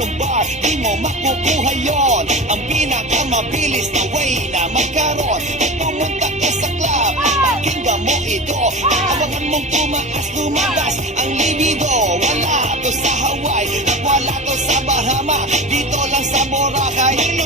anong bar, di mo makukuha yon. Ang pinakamabilis na way na magkaroon ay pumunta ka sa club, pakinggan mo ito. Abangan mong tumaas, lumabas ang libido. Wala to sa Hawaii at wala to sa Bahama, dito lang sa Boracay.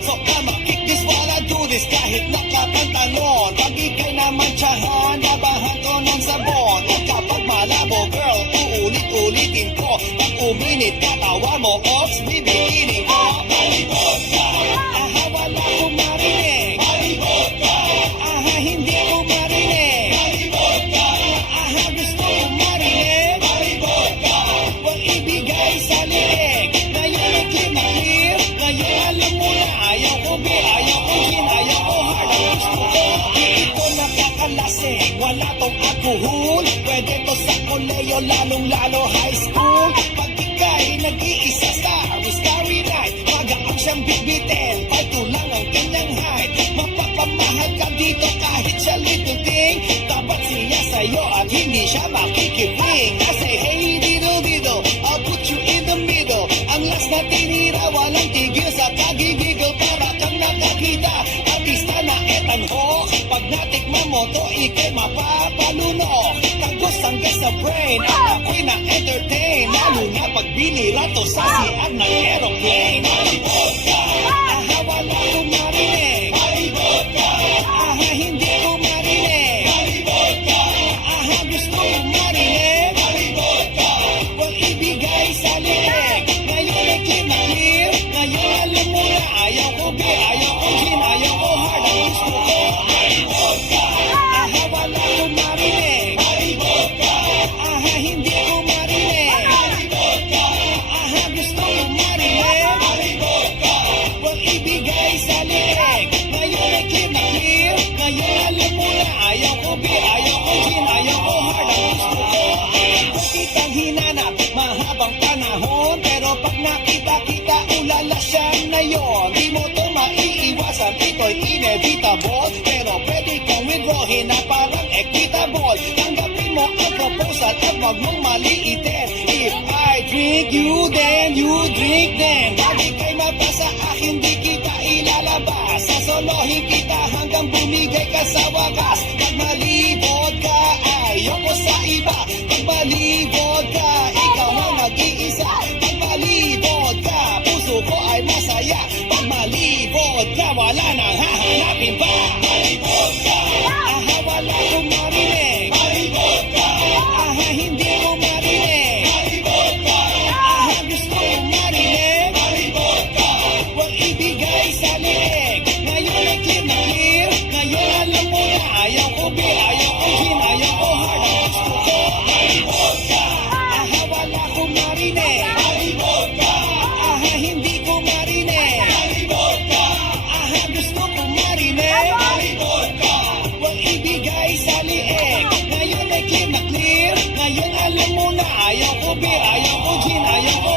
So come on, kick this while I do this. Kahit nakapantalon, pag ikay naman tsahan, labahan ko ng sabon. O kapag malabo, girl, uulit-ulitin ko. Pag uminit, katawan mo, ops, bibiginin ko. Malibot ka, aha, wala ko marinig. Malibot ka, aha, hindi ko marinig. Malibot ka, aha, gusto ko marinig. Malibot ka, huwag ibigay sa liig. Ngayon ay clear, ngayon alam mo na. Ayaw ko be, ayaw ko gin, ayaw ko hard. Ang gusto ko, ito nakakalasing. Wala tong alcohol, pwede to sa koleyo, lalong-lalo high school. Pag ikay nag-iisa, starry night, magaang siyang bibitin. Ito lang ang kanyang height, mapapamahal ka dito kahit sa little thing. Dapat siya sa'yo at hindi siya makikiping. Kasi hey, dido, I'll put you in the middle. Ang last na tinira, walang tigil sa kagigigil. Para kang nakakita, artista na etanho. Pag natikman mo to, ikay mapapalunok. Tagos hanggang sa brain, at ako'y na-entertain. Lalo na pag binira to sa siyan ng aeroplane. Malibot ka, aha, wala ko marinig. Malibot ka, aha, hindi ko marinig. Malibot ka, aha, gusto ko marinig. Malibot ka, huwag ibigay sa liig. Ngayon ay clear, ngayon alam mo na. Ayaw ko be, ayaw ko gin, ayaw ko hard. Ang gusto ko, malibot ka, aha, wala ko marinig. Malibot ka, aha, hindi ko marinig. Malibot ka, aha, gusto ko marinig. Malibot ka, huwag ibigay sa liig. Ngayon ay clear, ngayon alam mo na. Ayaw ko be, ayaw ko gin, ayaw ko hard. Ang gusto ko, huwag kitang hinanap mahabang panahon. Pero pag nakita-kita, ulala siya na yon. Di mo to maiiwasan, ito'y inevitable. Pero pwede kang withdrawin na parang equitable. Tanggapin mo ang proposal at wag mong maliitin. If I drink you, then you drink then. Pag ikay mapasa akin, di kita ilalabas. Sasolohin kita hanggang bumigay ka sa wakas. Pag malibot ka, ayoko sa iba. Pag malibot ka, ikaw ang nag-iisa. Pag malibot ka, puso ko ay masaya. Pag malibot ka, wala nang hahanapin pa. Malibot ka, aha, wala kong marinig. Malibot ka, aha, hindi ko marinig. Malibot ka, aha, gusto ko marinig. Malibot ka, huwag ibigay sa liig. Ngayon ay clear, ngayon alam mo na. Ayaw ko be, ayaw ko gin, ayaw ko hard. Ang gusto ko, malibot ka, aha, wala kong marinig. Malibot ka, aha, hindi ko marinig. Malibot ka, aha, gusto ko marinig. Malibot ka, huwag ibigay sa liig. Ngayon ay clear, ngayon alam mo na. Ayaw ko be, ayaw ko gin, ayaw ko